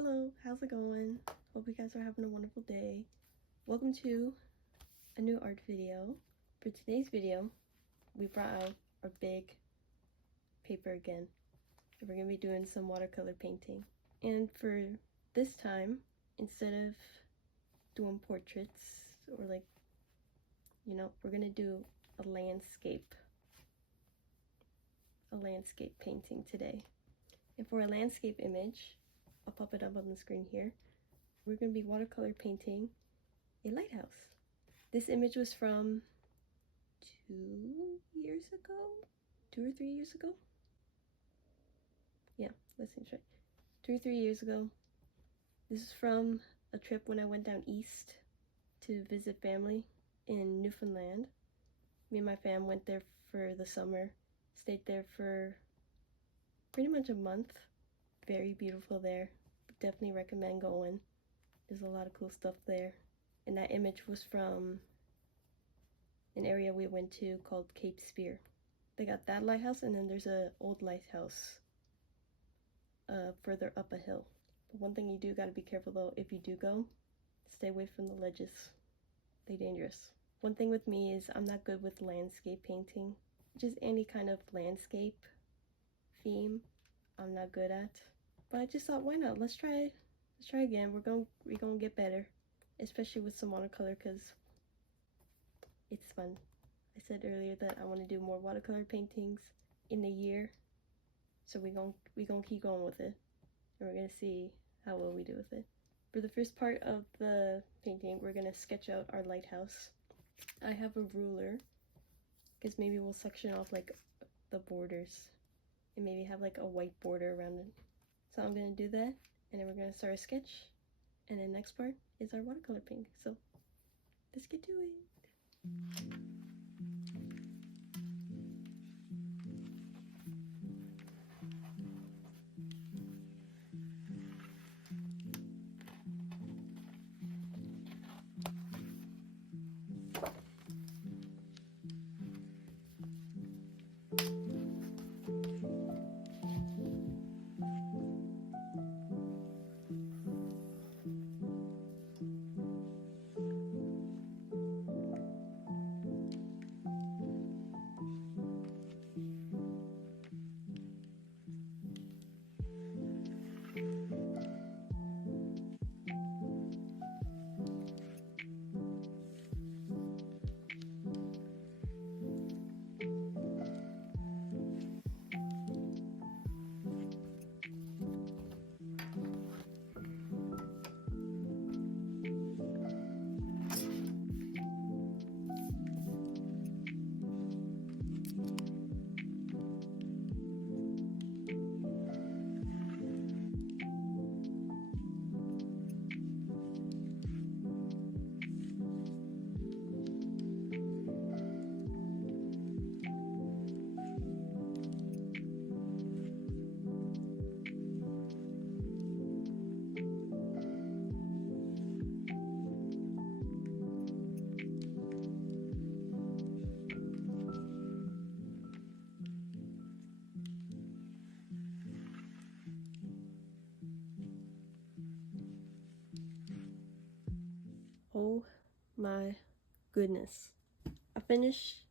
Hello, how's it going? Hope you guys are having a wonderful day. Welcome to a new art video. For today's video, we brought out our big paper again. And we're going to be doing some watercolor painting. And for this time, instead of doing portraits or we're going to do a landscape painting today. And for a landscape image, I'll pop it up on the screen here. We're going to be watercolor painting a lighthouse. This image was from 2 or 3 years ago. Yeah, that seems right. 2 or 3 years ago. This is from a trip when I went down east to visit family in Newfoundland. Me and my fam went there for the summer. Stayed there for pretty much a month. Very beautiful there. Definitely recommend going. There's a lot of cool stuff there. And that image was from an area we went to called Cape Spear. They got that lighthouse, and then there's an old lighthouse further up a hill. But one thing you do gotta be careful though, if you do go, stay away from the ledges. They're dangerous. One thing with me is I'm not good with landscape painting. Just any kind of landscape theme I'm not good at. But I just thought, why not? Let's try again. We're gonna get better, especially with some watercolor, because it's fun. I said earlier that I want to do more watercolor paintings in a year, so we gonna keep going with it, and we're gonna see how well we do with it. For the first part of the painting, we're gonna sketch out our lighthouse. I have a ruler, because maybe we'll section off like the borders, and maybe have like a white border around it. So I'm gonna do that, and then we're gonna start a sketch, and the next part is our watercolor painting. So let's get to it. Oh my goodness. I finished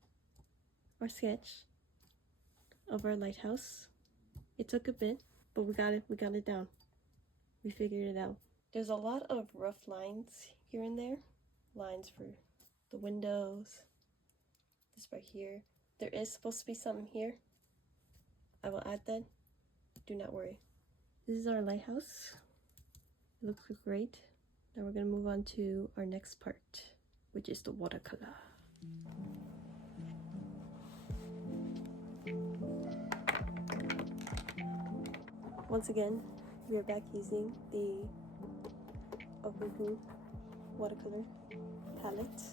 our sketch of our lighthouse. It took a bit, but we got it down. We figured it out. There's a lot of rough lines here and there. Lines for the windows. This right here. There is supposed to be something here. I will add that. Do not worry. This is our lighthouse. It looks great. Now we're going to move on to our next part, which is the watercolor. Once again, we are back using the Ohuhu watercolor palette.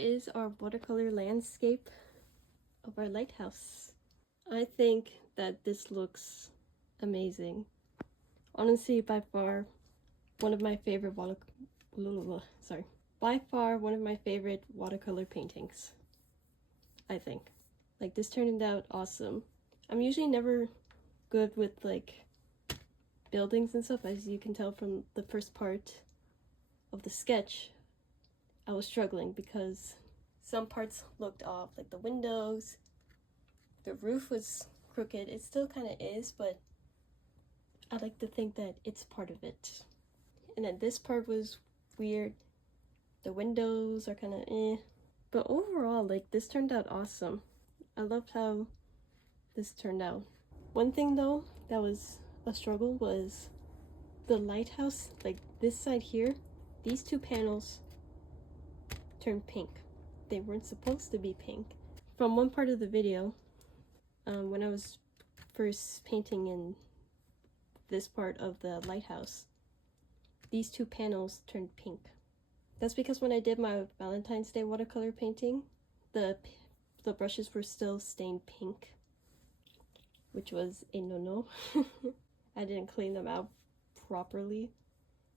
is our watercolor landscape of our lighthouse. I think that this looks amazing. Honestly, by far one of my favorite watercolor paintings, I think. Like, this turned out awesome. I'm usually never good with like buildings and stuff, as you can tell from the first part of the sketch. I was struggling because some parts looked off, like the windows, the roof was crooked. It still kind of is, but I like to think that it's part of it. And then this part was weird. The windows are kind of eh. But overall, like, this turned out awesome. I loved how this turned out. One thing though that was a struggle was the lighthouse. Like, this side here, these two panels turned pink. They weren't supposed to be pink. From one part of the video, when I was first painting in this part of the lighthouse, these two panels turned pink. That's because when I did my Valentine's Day watercolor painting, the brushes were still stained pink, which was a no-no. I didn't clean them out properly.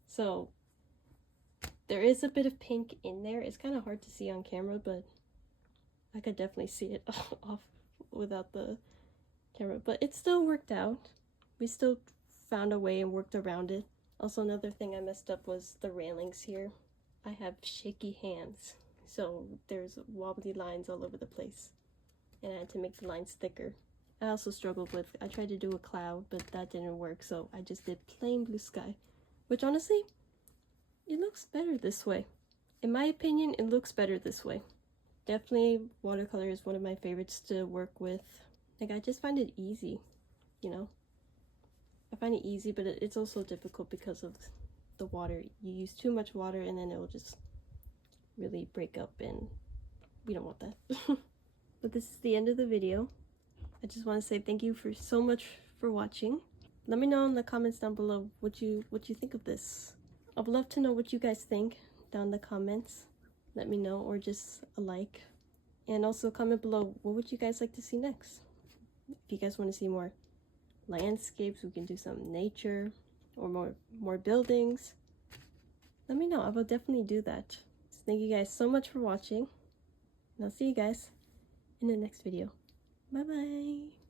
So there is a bit of pink in there. It's kind of hard to see on camera, but I could definitely see it off without the camera. But it still worked out. We still found a way and worked around it. Also, another thing I messed up was the railings here. I have shaky hands, so there's wobbly lines all over the place, and I had to make the lines thicker. I also struggled with, I tried to do a cloud, but that didn't work, so I just did plain blue sky, which honestly, it looks better this way. In my opinion, it looks better this way. Definitely watercolor is one of my favorites to work with. Like, I just find it easy, you know? I find it easy, but it's also difficult because of the water. You use too much water and then it will just really break up, and we don't want that. But this is the end of the video. I just want to say thank you for so much for watching. Let me know in the comments down below what you think of this. I would love to know what you guys think down in the comments. Let me know, or just a like. And also comment below, what would you guys like to see next? If you guys want to see more landscapes, we can do some nature, or more buildings. Let me know. I will definitely do that. So thank you guys so much for watching, and I'll see you guys in the next video. Bye bye.